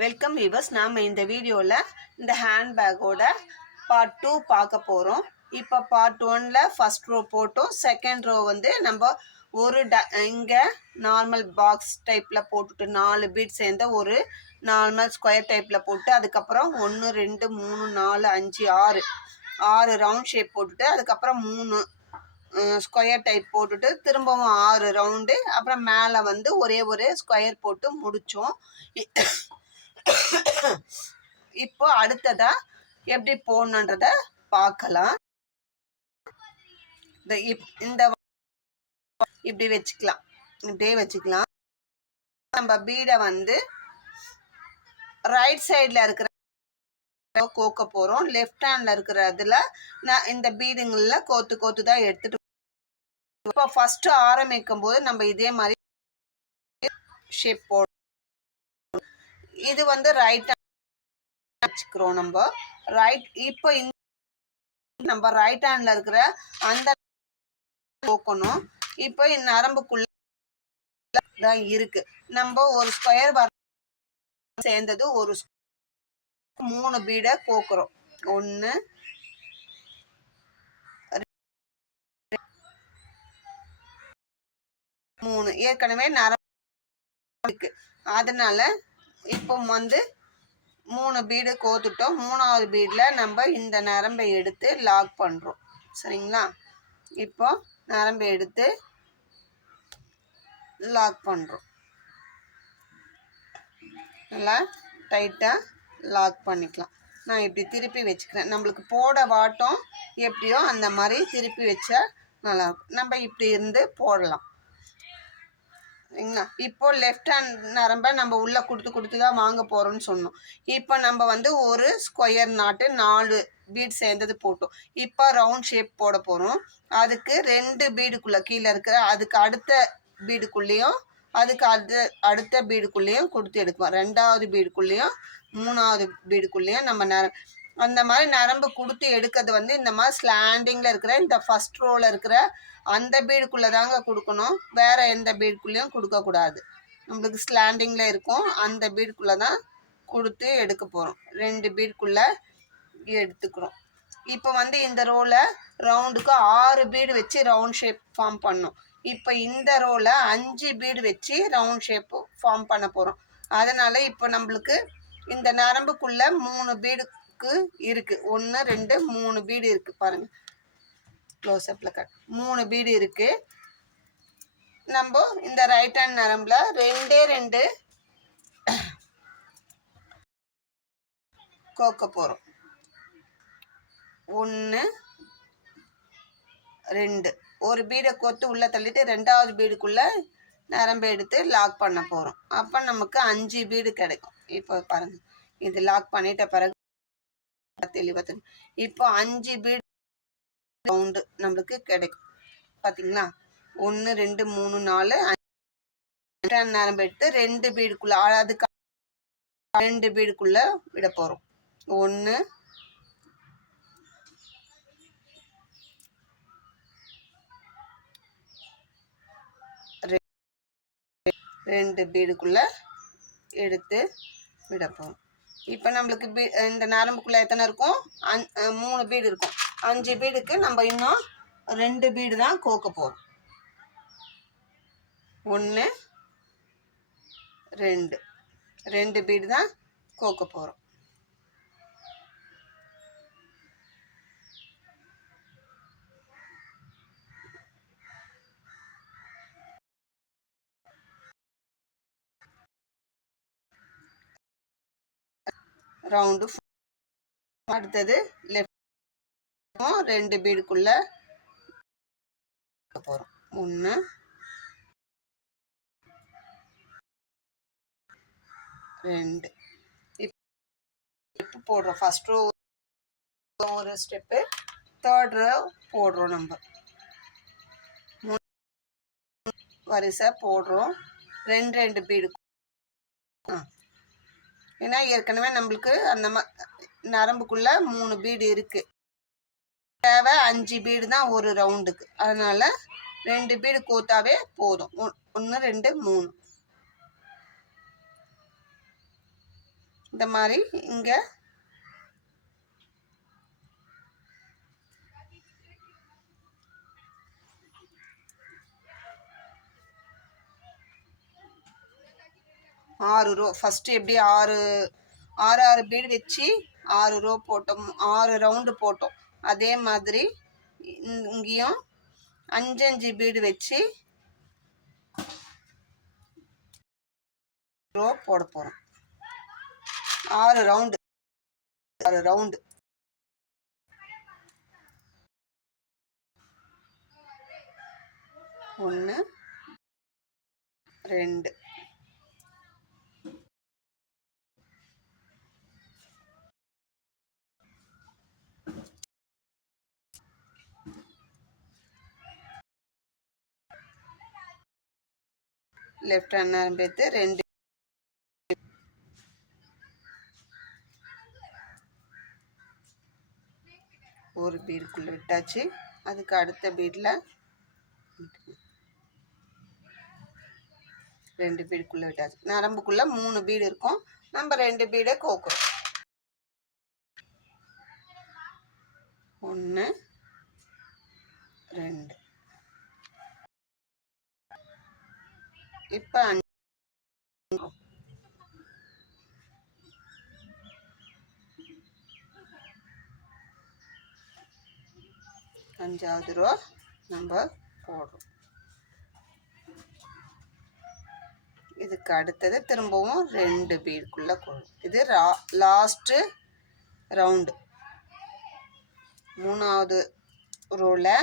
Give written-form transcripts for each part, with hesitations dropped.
Welcome viewers. நாம் இந்த வீடியோவில் இந்த ஹேண்ட்பேக்கோட பார்ட் 2 பார்க்க போகிறோம். இப்போ பார்ட் 1ல் ஃபர்ஸ்ட் ரோ போட்டோம். செகண்ட் ரோ வந்து நம்ம ஒரு இங்கே நார்மல் பாக்ஸ் டைப்பில் போட்டுட்டு 4 பீட் சேர்ந்த ஒரு நார்மல் ஸ்கொயர் டைப்பில் போட்டு அதுக்கப்புறம் 1 2 3 4 5 6 ரவுண்ட் ஷேப் போட்டுட்டு அதுக்கப்புறம் 3 ஸ்கொயர் டைப் போட்டுட்டு திரும்பவும் 6 ரவுண்டு, அப்புறம் மேலே வந்து ஒரே ஒரு ஸ்கொயர் போட்டு முடித்தோம். இப்போ அடுத்ததா எப்படி போடணுன்றத பார்க்கலாம். இந்த இப்படி வச்சுக்கலாம், இப்படியே வச்சுக்கலாம். நம்ம பீடை வந்து ரைட் சைடில் இருக்கிற கோக்க போகிறோம். லெஃப்ட் ஹேண்டில் இருக்கிறதுல நான் இந்த பீடுங்களில் கோத்து தான் எடுத்துட்டு. இப்போ ஃபர்ஸ்ட் ஆரம்பிக்கும் போது நம்ம இதே மாதிரி ஷேப் போடுறோம். இது வந்து ரைட் வச்சுக்கிறோம் நம்ம ரைட். இப்போ நம்ம ரைட் ஹேண்ட்ல இருக்கிற அந்த போக்கணும். இப்போ இந்த நரம்புக்குள்ள தான் இருக்கு. நம்ம ஒரு ஸ்கொயர் சேர்ந்தது ஒரு 3 பீடை கோக்குறோம். 1 3 ஏற்கனவே நரம்பு இருக்கு, அதனால இப்போ வந்து 3 பீடு கோத்துட்டோம். 3வது பீடில் நம்ம இந்த நரம்பை எடுத்து லாக் பண்ணுறோம். சரிங்களா? இப்போ நரம்பை எடுத்து லாக் பண்ணுறோம். நல்லா டைட்டாக லாக் பண்ணிக்கலாம். நான் இப்படி திருப்பி வச்சுக்கிறேன். நம்மளுக்கு போட வாட்டம் எப்படியோ அந்த மாதிரி திருப்பி வச்சா நல்லாயிருக்கும். நம்ம இப்படி இருந்து போடலாம். சரிங்களா? இப்போ லெஃப்ட் ஹேண்ட் நரம்பை நம்ம உள்ளே கொடுத்து தான் வாங்க போகிறோம்னு சொன்னோம். இப்போ நம்ம வந்து ஒரு ஸ்கொயர் நாட்டு 4 பீட் சேர்ந்தது போட்டோம். இப்போ ரவுண்ட் ஷேப் போட போகிறோம். அதுக்கு 2 பீடுக்குள்ளே கீழே இருக்கிற அதுக்கு அடுத்த பீடுக்குள்ளேயும் அதுக்கு அடுத்த பீடுக்குள்ளேயும் கொடுத்து எடுக்குவோம். 2வது பீடுக்குள்ளேயும் 3வது பீடுக்குள்ளேயும் நம்ம அந்த மாதிரி நரம்பு கொடுத்து எடுக்கிறது வந்து இந்த மாதிரி ஸ்லாண்டிங்கில் இருக்கிற இந்த ஃபர்ஸ்ட் ரோவில் இருக்கிற அந்த பீடுக்குள்ளே தாங்க கொடுக்கணும். வேறு எந்த பீடுக்குள்ளேயும் கொடுக்கக்கூடாது. நம்மளுக்கு ஸ்லாண்டிங்கில் இருக்கும் அந்த பீடுக்குள்ளே தான் கொடுத்து எடுக்க போகிறோம். 2 பீடுக்குள்ளே எடுத்துக்கிறோம். இப்போ வந்து இந்த ரோவில் ரவுண்டுக்கு 6 பீடு வச்சு ரவுண்ட் ஷேப் ஃபார்ம் பண்ணோம். இப்போ இந்த ரோவில் 5 பீடு வச்சு ரவுண்ட் ஷேப்பு ஃபார்ம் பண்ண போகிறோம். அதனால் இப்போ நம்மளுக்கு இந்த நரம்புக்குள்ளே 3 பீடுக்கு இருக்குது. 1 2 3 பீடு இருக்குது பாருங்கள். க்ளோஸ்அப்பில் கட் 3 பீடு இருக்குது. நம்ம இந்த ரைட் ஹேண்ட் நரம்பில் 2 கோக்க போகிறோம். 1 2 ஒரு பீடை கோத்து உள்ளே தள்ளிட்டு 2வது பீடுக்குள்ளே நரம்பை எடுத்து லாக் பண்ண போகிறோம். அப்போ நமக்கு 5 பீடு கிடைக்கும். இப்போ பாருங்கள், இது லாக் பண்ணிட்ட பிறகு தெளிவாக தெரியும். இப்போ 5 பீடு ரவுண்டு நம்மளுக்கு கிடைக்கும். பார்த்தீங்களா? 1 2 3 4 5 நரம்பு எடுத்து 2 பீடுக்குள்ளே அதுக்கு 2 பீடுக்குள்ளே விட போகிறோம். 1 2 பீடுக்குள்ளே எடுத்து விட போகிறோம். இப்போ நம்மளுக்கு இந்த நரம்புக்குள்ளே எத்தனை இருக்கும்? 3 பீடு இருக்கும். 5 பீடுக்கு நம்ம இன்னும் 2 பீடு தான் கோக்க போகிறோம். 1 2 பீடு தான் கோக்க போகிறோம். ரவுண்டு அடுத்தது லெஃப்ட் 2 பீடுக்குள்ளே போகிறோம். 1 2 இப்போ போடுறோம். ஃபர்ஸ்ட் ரோ ஒரு ஸ்டெப்பு, தேர்ட் ரோ போடுறோம். நம்ம வரிசை போடுறோம். 2 பீடு. ஏன்னா ஏற்கனவே நம்மளுக்கு அந்த நரம்புக்குள்ளே 3 பீடு இருக்குது. தேவை 5 பீடு தான் ஒரு ரவுண்டுக்கு. அதனால் 2 பீடு கோத்தாவே போதும். 1 2 3 இந்த மாதிரி இங்கே ஆறு ரோ ஃபஸ்ட்டு எப்படி ஆறு பீடு வச்சு 6 ரோ போட்டோம், 6 ரவுண்டு போட்டோம். அதே மாதிரி இங்கேயும் 5 பீடு வச்சு ரோ போட போகிறோம். 6 ரவுண்டு 1 2 லெஃப்ட் ஹேண்ட் நரம்பு எடுத்து 2 ஒரு பீடுக்குள்ளே விட்டாச்சு. அதுக்கு அடுத்த பீடில் 2 பீடுக்குள்ளே விட்டாச்சு. நரம்புக்குள்ளே 3 பீடு இருக்கும். நம்ம 2 பீடை கோக்குறோம். 1 2 இப்போ 5வது ரோ நம்ம போடுறோம். இதுக்கு அடுத்தது திரும்பவும் 2 பீடுக்குள்ளே போடுறோம். இது லாஸ்ட்டு ரவுண்டு. 3வது ரோவில்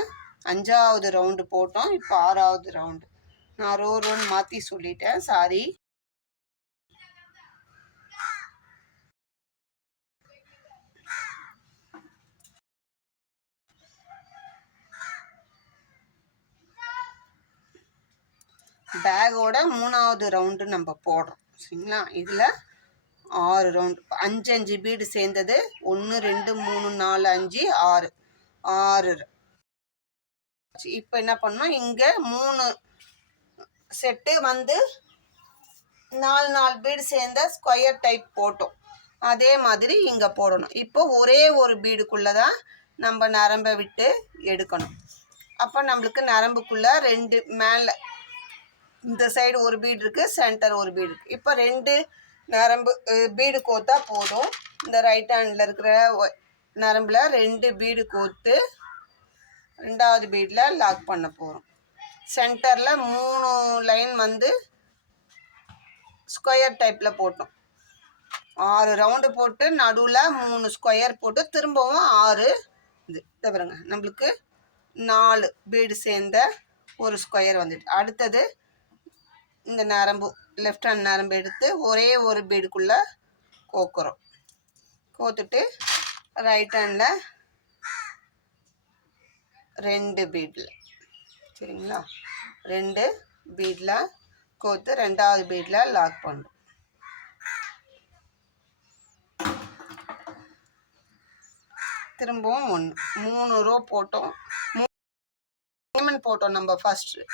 5வது ரவுண்டு போட்டோம். இப்போ 6வது ரவுண்டு. நான் ரோன்னு மாற்றி சொல்லிட்டேன், சாரி. பேக்கோட 3வது ரவுண்டு நம்ம போடுறோம், சரிங்களா? இதில் 6 ரவுண்டு, 5 பீடு சேர்ந்தது. 1 2 3 4 5 6 6. இப்போ என்ன பண்ணோம், இங்கே 3 செட்டு வந்து 4 பீடு சேர்ந்த ஸ்கொயர் டைப் போட்டோம். அதே மாதிரி இங்கே போடணும். இப்போ ஒரே ஒரு பீடுக்குள்ளே தான் நம்ம நரம்பை விட்டு எடுக்கணும். அப்போ நம்மளுக்கு நரம்புக்குள்ளே 2 மேலே இந்த சைடு ஒரு பீடு இருக்குது, சென்டர் ஒரு பீடு இருக்குது. இப்போ 2 நரம்பு பீடு கோத்தா போதும். இந்த ரைட் ஹேண்டில் இருக்கிற நரம்பில் 2 பீடு கோத்து 2வது பீடில் லாக் பண்ண போகிறோம். சென்டரில் 3 லைன் வந்து ஸ்கொயர் டைப்பில் போட்டோம். 6 ரவுண்டு போட்டு நடுவில் 3 ஸ்கொயர் போட்டு திரும்பவும் 6 இது பாருங்க, நம்மளுக்கு 4 பீடு சேர்ந்த ஒரு ஸ்கொயர் வந்துட்டு. அடுத்தது இந்த நரம்பு லெஃப்ட் ஹேண்ட் நரம்பு எடுத்து ஒரே ஒரு பீடுக்குள்ளே கோக்குறோம். கோத்துட்டு ரைட் ஹேண்டில் 2 பீடில், சரிங்களா? 2 பீடில் கோத்து 2வது பீடில் லாக் பண்ணுறோம். திரும்பவும் 3 ரோ போட்டோம். 3 போட்டோம் நம்ம ஃபஸ்ட்டு.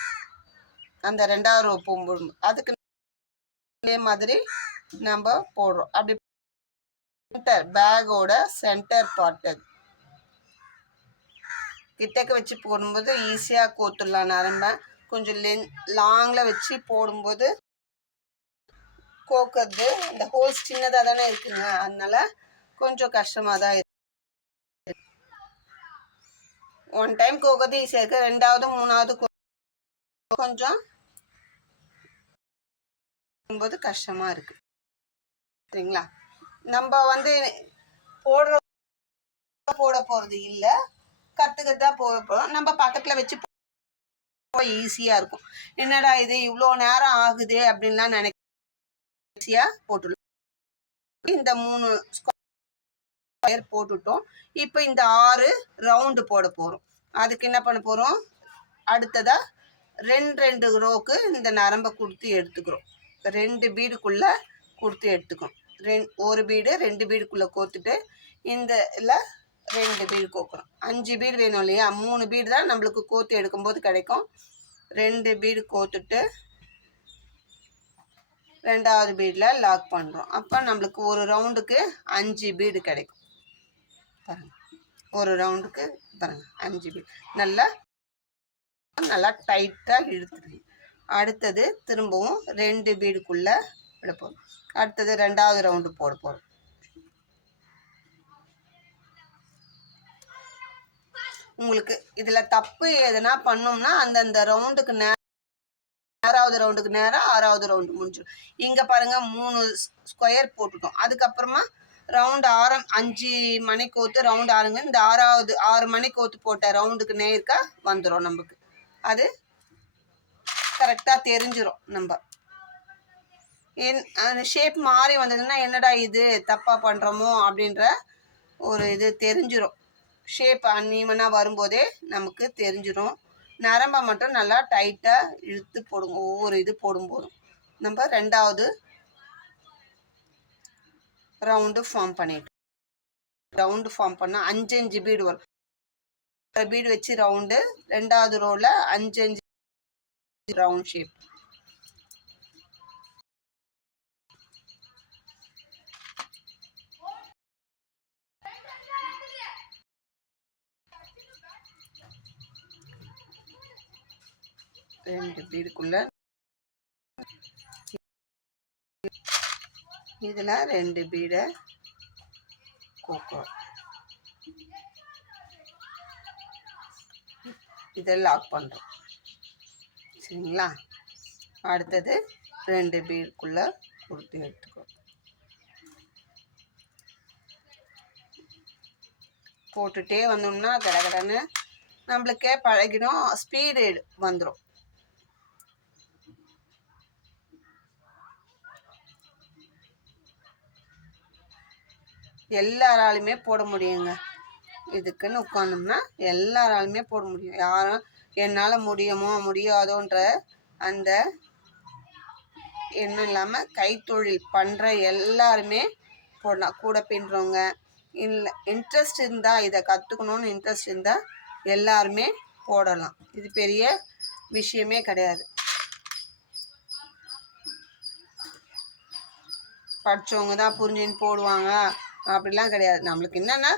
அந்த 2வது ரோ போகும்போது அதுக்கு அதே மாதிரி நம்ம போடுறோம். அப்படி பேக்கோட சென்டர் பார்ட் கிட்டக்க வச்சு போடும்போது ஈஸியாக கோத்துடலாம். நரம்ப கொஞ்சம் லாங்கில் வச்சு போடும்போது கோக்கிறது இந்த ஹோல்ஸ் சின்னதாக தானே இருக்குங்க, அதனால கொஞ்சம் கஷ்டமாக தான் இருக்கு. 1 டைம் கோக்கிறது ஈஸியாக இருக்குது. 2வது 3வது கொஞ்சம் போது கஷ்டமாக இருக்குது, சரிங்களா? நம்ம வந்து போட போகிறது இல்லை, கற்றுக்கிட்டு போட போகிறோம். நம்ம பக்கத்தில் வச்சு ஈஸியாக இருக்கும். என்னடா இது இவ்வளோ நேரம் ஆகுது அப்படின்லாம் நினைக்க ஈஸியாக போட்டுடலாம். இந்த 3 ஸ்கொயர் போட்டுட்டோம். இப்போ இந்த 6 ரவுண்டு போட போகிறோம். அதுக்கு என்ன பண்ண போகிறோம், அடுத்ததாக 2 ரோக்கு இந்த நரம்பை கொடுத்து எடுத்துக்கிறோம். 2 பீடுக்குள்ளே கொடுத்து எடுத்துக்கணும். ஒரு பீடு 2 பீடுக்குள்ளே கோத்துட்டு இந்த இதில் 2 பீடு கோக்குறோம். 5 பீடு வேணும் இல்லையா? 3 பீடு தான் நம்மளுக்கு கோத்து எடுக்கும்போது கிடைக்கும். 2 பீடு கோத்துட்டு ரெண்டாவது பீடில் லாக் பண்ணுறோம். அப்போ நம்மளுக்கு ஒரு ரவுண்டுக்கு 5 பீடு கிடைக்கும். பாருங்கள், ஒரு ரவுண்டுக்கு பாருங்கள் 5 பீடு. நல்லா டைட்டாக இழுத்துருங்க. அடுத்தது திரும்பவும் 2 பீடுக்குள்ளே விட போகிறோம். அடுத்தது ரெண்டாவது ரவுண்டு போட போகிறோம். உங்களுக்கு இதில் தப்பு எதுனா பண்ணோம்னா அந்தந்த ரவுண்டுக்கு ஆறாவது ரவுண்டுக்கு நேரம் 6வது ரவுண்டு முடிஞ்சிடும். இங்கே பாருங்கள் 3 ஸ்கொயர் போட்டுட்டோம். அதுக்கப்புறமா ரவுண்டு 5 மணி கோத்து ரவுண்டு ஆறுங்க. இந்த 6 மணி கோத்து போட்ட ரவுண்டுக்கு நேர்க்கா வந்துடும். நமக்கு அது கரெக்டாக தெரிஞ்சிடும். நம்ம அந்த ஷேப் மாறி வந்ததுன்னா என்னடா இது தப்பாக பண்ணுறோமோ அப்படின்ற ஒரு இது தெரிஞ்சிடும். ஷேப் அன்ஈவனாக வரும்போதே நமக்கு தெரிஞ்சிடும். நரம்பை மட்டும் நல்லா டைட்டாக இழுத்து போடுங்க. ஒவ்வொரு இது போடும்போதும் நம்ம ரெண்டாவது ரவுண்டு ஃபார்ம் பண்ணிட்டோம். ரவுண்டு ஃபார்ம் பண்ணால் 5 பீடு வரும். பீடு வச்சு ரவுண்டு ரெண்டாவது ரோவில் 5 ரவுண்ட் ஷேப். ரெண்டு பீடுக்குள்ள இதில் 2 பீடை கோக்கோ இதை லாக் பண்ணுறோம். சரிங்களா? அடுத்தது 2 பீடுக்குள்ளே கொடுத்து எடுத்துக்கோ. போட்டுகிட்டே வந்தோம்னா கடகடன்னு நம்மளுக்கே பழகிடும். ஸ்பீடு வந்துடும். எல்லாராலுமே போட முடியுங்க. இதுக்குன்னு உட்காந்தோம்னா எல்லாராலுமே போட முடியும். யாரும் என்னால் முடியுமோ முடியாதோன்ற அந்த எண்ணம் இல்லாமல் கைத்தொழில் பண்ணுற எல்லாருமே போடலாம். கூட பின்னுறவங்க இல்லை, இன்ட்ரெஸ்ட் இருந்தால் இதை கற்றுக்கணுன்னு இன்ட்ரெஸ்ட் இருந்தால் எல்லாருமே போடலாம். இது பெரிய விஷயமே கிடையாது. படித்தவங்க தான் புரிஞ்சுன்னு போடுவாங்க அப்படிலாம் கிடையாது. நம்மளுக்கு என்னென்னா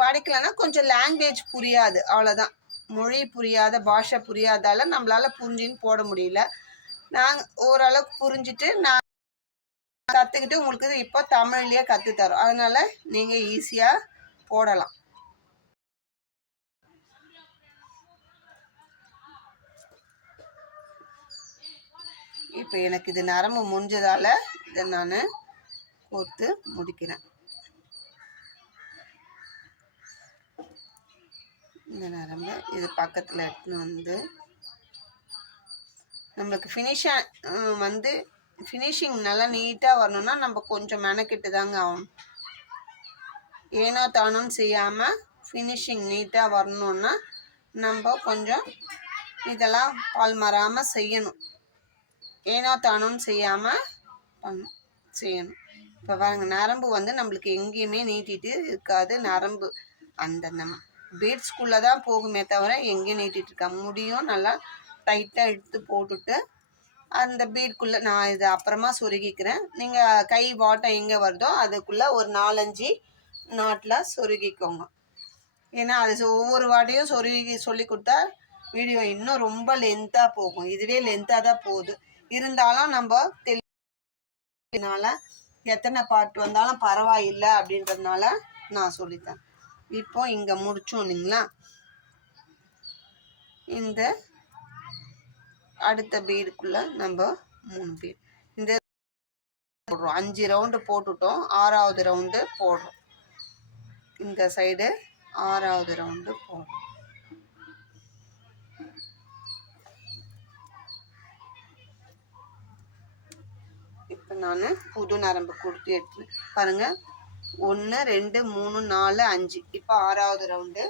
படிக்கலைன்னா கொஞ்சம் லாங்குவேஜ் புரியாது, அவ்வளோதான். மொழி புரியாத, பாஷை புரியாதால நம்மளால் புரிஞ்சுன்னு போட முடியல. நாங்கள் ஓரளவுக்கு புரிஞ்சுட்டு நான் கற்றுக்கிட்டு உங்களுக்கு இப்போ தமிழ்லேயே கற்றுத்தரோம். அதனால் நீங்கள் ஈஸியாக போடலாம். இப்போ எனக்கு இது நரம்பு முடிஞ்சதால் இதை நான் கோர்த்து முடிக்கிறேன். இந்த நரம்பு இது பக்கத்தில் எடுத்துன்னு வந்து நம்மளுக்கு ஃபினிஷிங் நல்லா நீட்டாக வரணும்னா நம்ம கொஞ்சம் மெனக்கிட்டு தாங்க ஆகணும். ஏனோ தானோன்னு செய்யாமல் ஃபினிஷிங் நீட்டாக வரணுன்னா நம்ம கொஞ்சம் இதெல்லாம் பால் மாறாமல் செய்யணும். ஏனோ தானோன்னு செய்யாமல் செய்யணும். இப்போ பாருங்க, நரம்பு வந்து நம்மளுக்கு எங்கேயுமே நீட்டிட்டு இருக்காது. நரம்பு அந்த பீட்ஸ்குள்ளே தான் போகுமே தவிர எங்கேயும் நீட்டிட்டு இருக்கா. முடியும் நல்லா டைட்டாக எடுத்து போட்டுட்டு அந்த பீட்குள்ளே நான் இதை அப்புறமா சொருகிக்கிறேன். நீங்கள் கை வாட்டம் எங்கே வருதோ அதுக்குள்ளே ஒரு 4-5 நாட்டில் சொருகிக்கோங்க. ஏன்னா அது ஒவ்வொரு வாட்டையும் சொல்லி கொடுத்தா வீடியோ இன்னும் ரொம்ப லென்த்தாக போகும். இதுவே லென்த்தாக தான் போகுது. இருந்தாலும் நம்ம தெளினால எத்தனை பாட்டு வந்தாலும் பரவாயில்லை அப்படின்றதுனால நான் சொல்லித்தரேன். இப்போ இங்கே முடிச்சோம் இல்லைங்களா? இந்த அடுத்த பீடுக்குள்ளே நம்ம 3 பீடு இந்த போடுறோம். 5 ரவுண்டு போட்டுட்டோம். 6வது ரவுண்டு போடுறோம். இந்த சைடு 6வது ரவுண்டு போடுறோம். இப்போ நான் புது நரம்பு கொடுத்து எடுத்து பாருங்கள். 1 2 3 4 5. இப்போ 6வது ரவுண்டு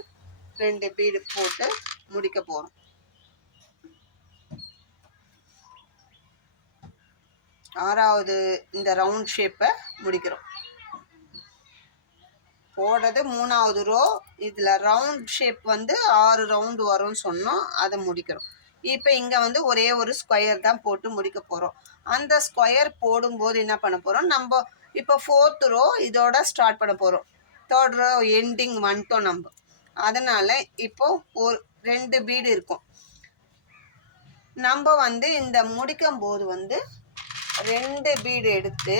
2 பீடு போட்டு முடிக்க போகிறோம். 6வது இந்த ரவுண்ட் ஷேப்பை முடிக்கிறோம். போடுறது 3வது ரோ. இதில் ரவுண்ட் ஷேப் வந்து 6 ரவுண்டு வரும்னு சொன்னோம், அதை முடிக்கிறோம். இப்போ இங்கே வந்து ஒரே ஒரு ஸ்கொயர் தான் போட்டு முடிக்க போகிறோம். அந்த ஸ்கொயர் போடும்போது என்ன பண்ண போகிறோம், நம்ம இப்போ 4th ரோ இதோட ஸ்டார்ட் பண்ண போகிறோம். 3rd ரோ எண்டிங் வந்துட்டோம் நம்ம. அதனால் இப்போ ஒரு 2 பீடு இருக்கும். நம்ம வந்து இந்த முடிக்கும் போது வந்து 2 பீடு எடுத்து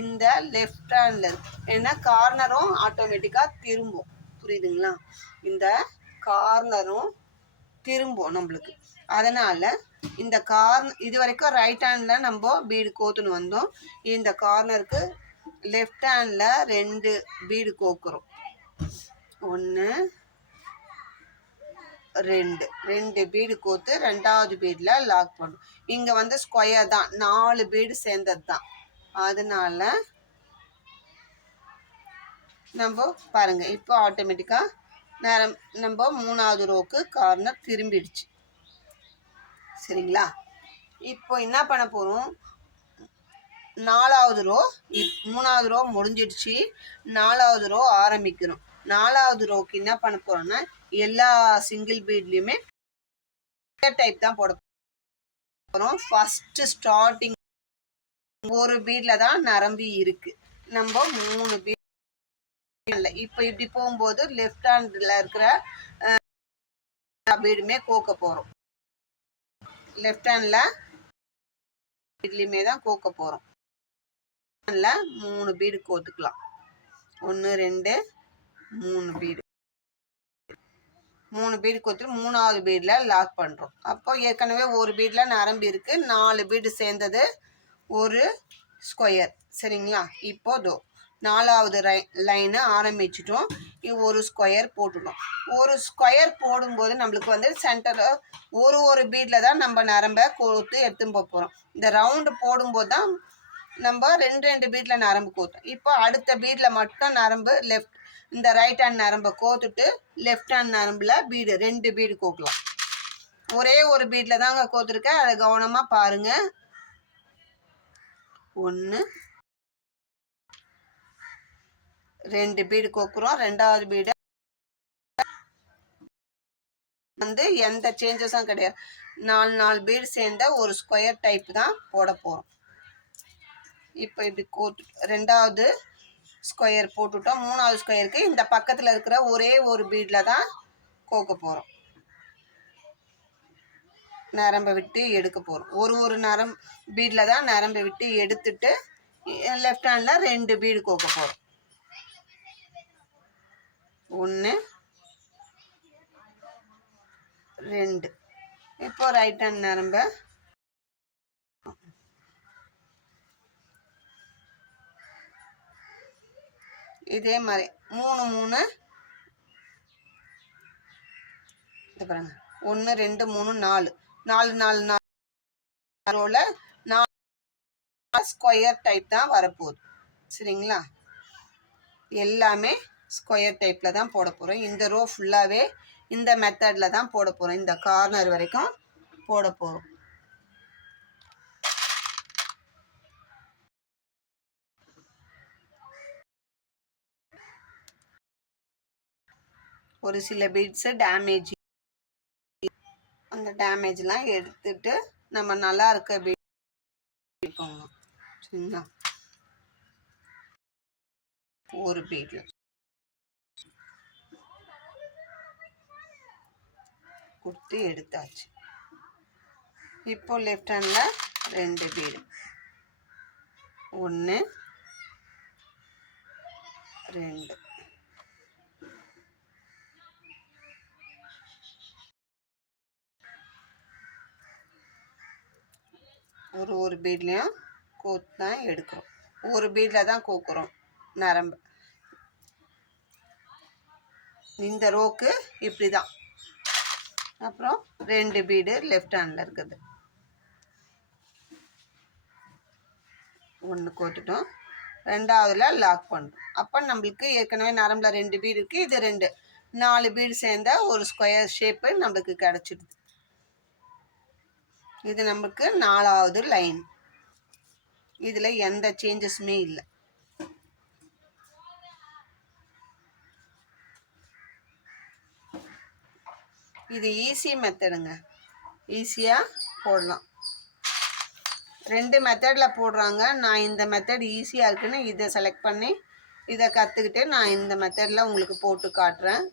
இந்த லெஃப்ட் ஹேண்டில் இருக்கு. ஏன்னா கார்னரும் ஆட்டோமேட்டிக்காக திரும்பும். புரியுதுங்களா? இந்த கார்னரும் திரும்பும் நம்மளுக்கு. அதனால் இந்த இது வரைக்கும் ரைட் ஹேண்டில் நம்ம பீடு கோத்துன்னு வந்தோம். இந்த கார்னருக்கு லெஃப்ட் ஹேண்டில் 2 பீடு கோக்குறோம். 1 2 பீடு கோத்து 2வது பீடில் லாக் பண்ணும். இங்கே வந்து ஸ்கொயர் தான், 4 பீடு சேர்ந்தது தான். அதனால நம்ம பாருங்க, இப்போ ஆட்டோமேட்டிக்காக நம்ம 3வது ரோக்கு கார்னர் திரும்பிடுச்சு. சரிங்களா? இப்போ என்ன பண்ண போகிறோம், 4வது ரோ 3வது ரோ முடிஞ்சிடுச்சு, 4வது ரோ ஆரம்பிக்கிறோம். 4வது ரோக்கு என்ன பண்ண போகிறோம்னா எல்லா சிங்கிள் பீட்லேயுமே டைப் தான் போட போகிறோம். ஃபஸ்ட்டு ஸ்டார்டிங் ஒரு பீடில் தான் நரம்பி இருக்குது. நம்ம 3 பீட் இல்லை. இப்போ இப்படி போகும்போது லெஃப்ட் ஹேண்டில் இருக்கிற பீடுமே கோக்க போகிறோம். லெஃப்ட் ஹேண்டில் இதுலேயுமே தான் கோக்க போகிறோம். 3 பீடு கோத்துக்கலாம். 1 2 3 பீடு. 3 பீடு கோத்துட்டு 3வது பீடில் லாக் பண்ணுறோம். அப்போ ஏற்கனவே ஒரு பீடில் நரம்பு இருக்குது, 4 பீடு சேர்ந்தது ஒரு ஸ்கொயர். சரிங்களா? இப்போ 4வது லைனை ஆரம்பிச்சிட்டோம். ஒரு ஸ்கொயர் போட்டுட்டோம். ஒரு ஸ்கொயர் போடும்போது நம்மளுக்கு வந்து சென்டரில் ஒரு பீடில் தான் நம்ம நரம்பை கோர்த்து எடுத்துன்னு போகிறோம். இந்த ரவுண்டு போடும்போது தான் நம்ம 2 பீடில் நரம்பு கோத்தோம். இப்போ அடுத்த பீடில் மட்டும் நரம்பு இந்த ரைட் ஹேண்ட் நரம்பை கோத்துட்டு லெஃப்ட் ஹேண்ட் நரம்பில் 2 பீடு கோக்கலாம். ஒரே ஒரு பீடில் தாங்க கோத்துருக்கேன், அதை கவனமாக பாருங்கள். 1 2 பீடு கோக்குறோம். 2வது பீடு வந்து எந்த சேஞ்சஸும் கிடையாது. 4 பீடு சேர்ந்த ஒரு ஸ்கொயர் டைப் தான் போட போகிறோம். இப்போ இப்படி கோத்து 2வது ஸ்கொயர் போட்டுட்டோம். 3வது ஸ்கொயருக்கு இந்த பக்கத்தில் இருக்கிற ஒரே ஒரு பீடில் தான் கோக்க போகிறோம். நரம்பை விட்டு எடுக்க போகிறோம். ஒரு பீடில் தான் நரம்பை விட்டு எடுத்துட்டு லெஃப்ட் ஹேண்டில் 2 பீடு கோக்க போகிறோம். 1 2. இப்போ ரைட் ஹேண்ட் நரம்ப இதே மாதிரி 3 3 இது பாருங்க, 1 2 3 4 4 4 4 ரோல 4 ஸ்கொயர் டைப் தான் வரப்போகுது. சரிங்களா? எல்லாமே ஸ்கொயர் டைப்பில் தான் போட போகிறோம். இந்த ரோ ஃபுல்லாகவே இந்த மெத்தடில் தான் போட போகிறோம். இந்த கார்னர் வரைக்கும் போட போகிறோம். ஒரு சில பீட்ஸு டேமேஜ், அந்த டேமேஜ்லாம் எடுத்துட்டு நம்ம நல்லா இருக்க பீட் போகணும். சரிங்களா? ஒரு பீடில் கொடுத்து எடுத்தாச்சு. இப்போ லெஃப்ட் ஹேண்டில் 2 பீடு. 1 2. ஒரு பீட்லேயும் கோத்து தான் எடுக்கிறோம். ஒரு பீடில் தான் கோக்குறோம் நரம்பு. இந்த ரோக்கு இப்படி தான். அப்புறம் 2 பீடு லெஃப்ட் ஹேண்டில் இருக்குது. 1 கோத்துட்டோம். 2வதுல லாக் பண்ணுறோம். அப்போ நம்மளுக்கு ஏற்கனவே நரம்பில் 2 பீடு இருக்குது, இது 2 4 பீடு சேர்ந்த ஒரு ஸ்கொயர் ஷேப்பு நம்மளுக்கு கிடச்சிடுது. இது நமக்கு 4வது லைன். இதில் எந்த சேஞ்சஸுமே இல்லை. இது ஈஸி மெத்தடுங்க. ஈஸியாக போடலாம். 2 மெத்தடில் போடுறாங்க. நான் இந்த மெத்தட் ஈஸியாக இருக்குன்னு இதை செலக்ட் பண்ணி இதை கற்றுக்கிட்டு நான் இந்த மெத்தடில் உங்களுக்கு போட்டு காட்டுறேன்.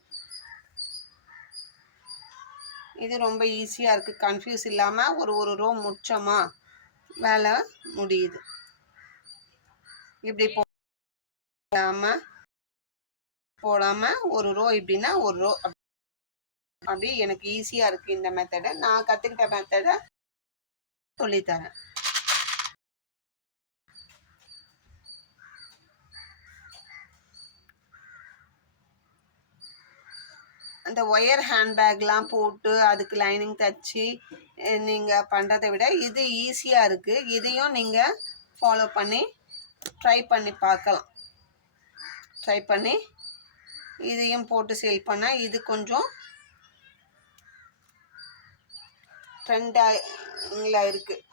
இது ரொம்ப ஈஸியாக இருக்குது. கன்ஃபியூஸ் இல்லாமல் ஒரு ரோ முடிச்சோமா வேலை முடியுது. இப்படி போடாமல் ஒரு ரோ இப்படின்னா ஒரு ரோ அப்படி எனக்கு ஈஸியாக இருக்குது இந்த மெத்தடை. நான் கற்றுக்கிட்ட மெத்தடை சொல்லித்தரேன். அந்த ஒயர் ஹேண்ட்பேக்லாம் போட்டு அதுக்கு லைனிங் தச்சு நீங்கள் பண்ணுறதை விட இது ஈஸியாக இருக்குது. இதையும் நீங்கள் ஃபாலோ பண்ணி ட்ரை பண்ணி பார்க்கலாம். ட்ரை பண்ணி இதையும் போட்டு சேல் பண்ணால் இது கொஞ்சம் ட்ரெண்டிங்கில் இருக்குது.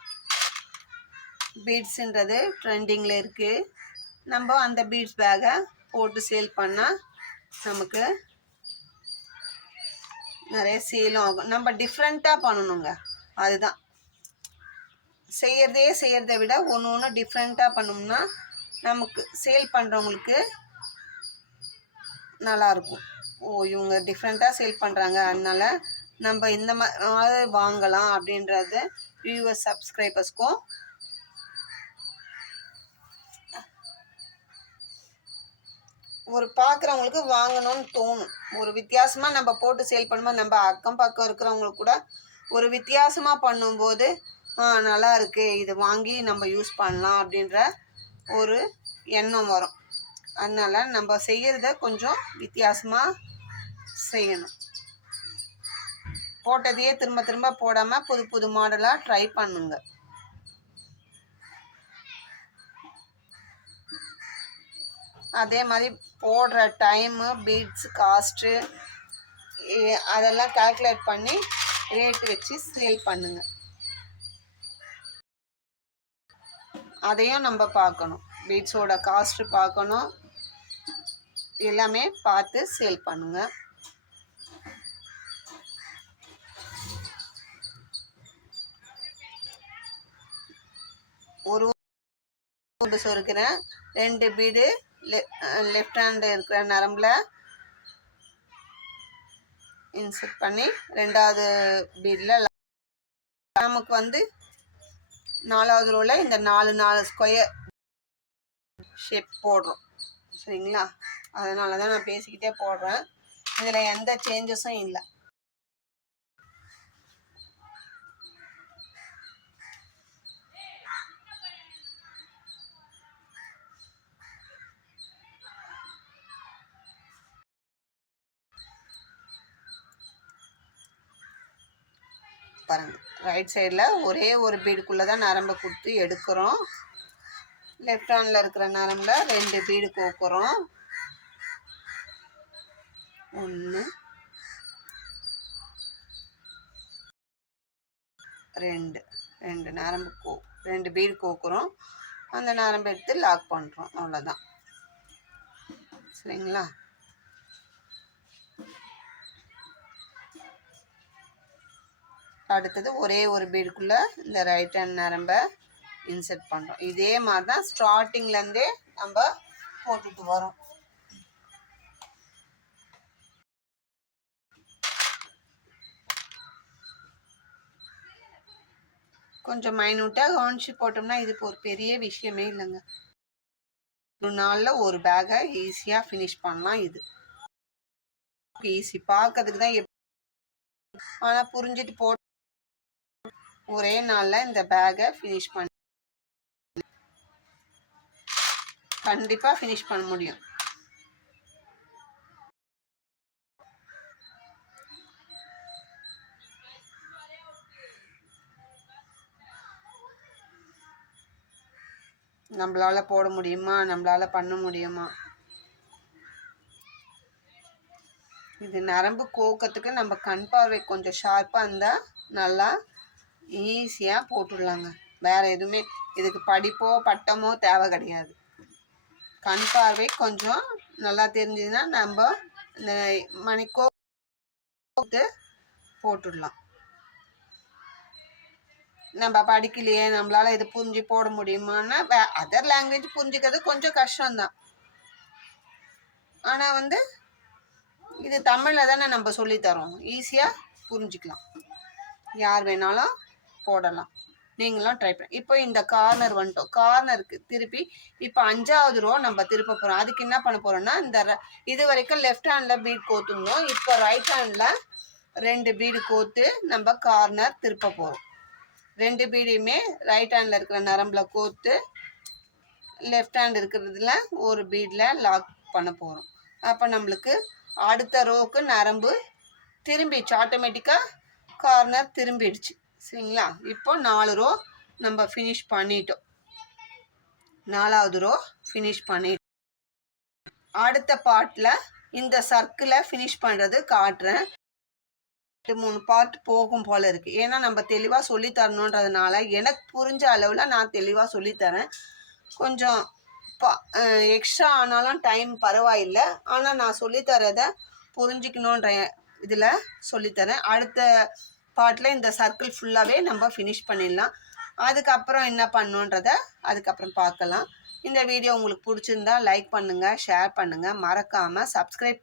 பீட்ஸுன்றது ட்ரெண்டிங்கில் இருக்குது. நம்ம அந்த பீட்ஸ் பேக்கை போட்டு சேல் பண்ணால் நமக்கு நிறைய சேலும் ஆகும். நம்ம டிஃப்ரெண்ட்டாக பண்ணணுங்க. அதுதான் செய்கிறதை விட ஒன்று டிஃப்ரெண்ட்டாக பண்ணோம்னா நமக்கு சேல் பண்ணுறவங்களுக்கு நல்லாயிருக்கும். இவங்க டிஃப்ரெண்ட்டாக சேல் பண்ணுறாங்க, அதனால் நம்ம இந்த மாதிரி வாங்கலாம் அப்படின்றது வியூவர்ஸ் சப்ஸ்கிரைபர்ஸ்க்கும் ஒரு பார்க்குறவங்களுக்கு வாங்கணும்னு தோணும். ஒரு வித்தியாசமாக நம்ம போட்டு சேல் பண்ணும்போது நம்ம அக்கம் பக்கம் இருக்கிறவங்களுக்கு கூட ஒரு வித்தியாசமாக பண்ணும்போது நல்லா இருக்குது, இது வாங்கி நம்ம யூஸ் பண்ணலாம் அப்படின்ற ஒரு எண்ணம் வரும். அதனால் நம்ம செய்கிறத கொஞ்சம் வித்தியாசமாக செய்யணும். போட்டதையே திரும்ப திரும்ப போடாமல் புது புது மாடலாக ட்ரை பண்ணுங்க. அதே மாதிரி போடுற டைமு, பீட்ஸு காஸ்ட்டு அதெல்லாம் கால்குலேட் பண்ணி ரேட்டு வச்சு சேல் பண்ணுங்க. அதையும் நம்ம பார்க்கணும். பீட்ஸோட காஸ்ட்டு பார்க்கணும். எல்லாமே பார்த்து சேல் பண்ணுங்க. ஒரு சொருக்கிறேன். 2 பீடு லெஃப்ட் ஹேண்டு இருக்கிற நரம்பில் இன்செர்ட் பண்ணி 2வது பீடில் நமக்கு வந்து 4வது ரோவில் இந்த 4 ஸ்கொயர் ஷேப் போடுறோம். சரிங்களா? அதனால தான் நான் பேசிக்கிட்டே போடுறேன். இதில் எந்த சேஞ்சஸும் இல்லை. பாருங்கள், ரைட் சைடில் ஒரே ஒரு பீடுக்குள்ளே தான் நரம்பை கொடுத்து எடுக்கிறோம். லெஃப்ட் ஹேண்டில் இருக்கிற நரம்பில் 2 பீடு கோக்குறோம். 1 2 நரம்பு 2 பீடு கோக்குறோம். அந்த நரம்பு எடுத்து லாக் பண்ணுறோம். அவ்வளோதான். சரிங்களா? அடுத்தது ஒரே ஒரு பீடுக்குள்ளே இந்த ரைட் ஹேண்ட் நரம்பை இன்செர்ட் பண்ணுறோம். இதே மாதிரி தான் ஸ்டார்டிங்லேருந்தே நம்ம போட்டுட்டு வரோம். கொஞ்சம் மைனூட்டாக கவனிச்சு போட்டோம்னா இதுக்கு ஒரு பெரிய விஷயமே இல்லைங்க. ஒரு நாளில் ஒரு பேக்கை ஈஸியாக ஃபினிஷ் பண்ணலாம். இது ஈஸி பார்க்கறதுக்கு தான், ஆனால் புரிஞ்சுட்டு போட்டு ஒரே நாளில் இந்த பேக்கை ஃபினிஷ் பண்ண கண்டிப்பாக ஃபினிஷ் பண்ண முடியும். நம்மளால போட முடியுமா? நம்மளால பண்ண முடியுமா? இது நரம்பு கோக்கத்துக்கு நம்ம கண் பார்வை கொஞ்சம் ஷார்ப்பாக இருந்தால் நல்லா ஈஸியாக போட்டுடலாங்க. வேறு எதுவுமே இதுக்கு படிப்போ பட்டமோ தேவை கிடையாது. கண் பார்வை கொஞ்சம் நல்லா தெரிஞ்சதுன்னா நம்ம இந்த மணிக்கோ போட்டுடலாம். நம்ம படிக்கலையே, நம்மளால் இது புரிஞ்சு போட முடியுமான்னா அதர் லாங்குவேஜ் புரிஞ்சுக்கிறது கொஞ்சம் கஷ்டம்தான். ஆனால் வந்து இது தமிழில் தானே நம்ம சொல்லித்தரோம், ஈஸியாக புரிஞ்சுக்கலாம், யார் வேணாலும் போடலாம். நீங்களும் ட்ரை பண்ணி. இப்போ இந்த கார்னர் வந்துட்டோம், கார்னருக்கு திருப்பி இப்போ 5வது ரோ நம்ம திருப்ப போகிறோம். அதுக்கு என்ன பண்ண போகிறோம்னா, இது வரைக்கும் லெஃப்ட் ஹேண்டில் பீட் கோத்துருந்தோம். இப்போ ரைட் ஹேண்டில் 2 பீடு கோத்து நம்ம கார்னர் திருப்ப போகிறோம். 2 பீடையுமே ரைட் ஹேண்டில் இருக்கிற நரம்பில் கோத்து லெஃப்ட் ஹேண்ட் இருக்கிறதுல ஒரு பீடில் லாக் பண்ண போகிறோம். அப்போ நம்மளுக்கு அடுத்த ரோவுக்கு நரம்பு திரும்பிடுச்சு, ஆட்டோமேட்டிக்காக கார்னர் திரும்பிடுச்சு. சரிங்களா? இப்போ 4 ரோ நம்ம ஃபினிஷ் பண்ணிட்டோம். 4வது ரோ ஃபினிஷ் பண்ணிட்டோம். அடுத்த பார்ட்டில் இந்த சர்க்கிளை ஃபினிஷ் பண்ணுறது காட்டுறேன். 3 பார்ட் போகும் போல் இருக்குது. ஏன்னா நம்ம தெளிவாக சொல்லித்தரணுன்றதுனால எனக்கு புரிஞ்ச அளவில் நான் தெளிவாக சொல்லித்தரேன். கொஞ்சம் எக்ஸ்ட்ரா ஆனாலும் டைம் பரவாயில்லை. ஆனால் நான் சொல்லித்தரதை புரிஞ்சிக்கணுன்ற இதில் சொல்லித்தரேன். அடுத்த பார்ட்டில் இந்த சர்க்கிள் ஃபுல்லாகவே நம்ம ஃபினிஷ் பண்ணிடலாம். அதுக்கப்புறம் என்ன பண்ணணுன்றதை அதுக்கப்புறம் பார்க்கலாம். இந்த வீடியோ உங்களுக்கு பிடிச்சிருந்தா லைக் பண்ணுங்கள், ஷேர் பண்ணுங்கள், மறக்காமல் சப்ஸ்கிரைப்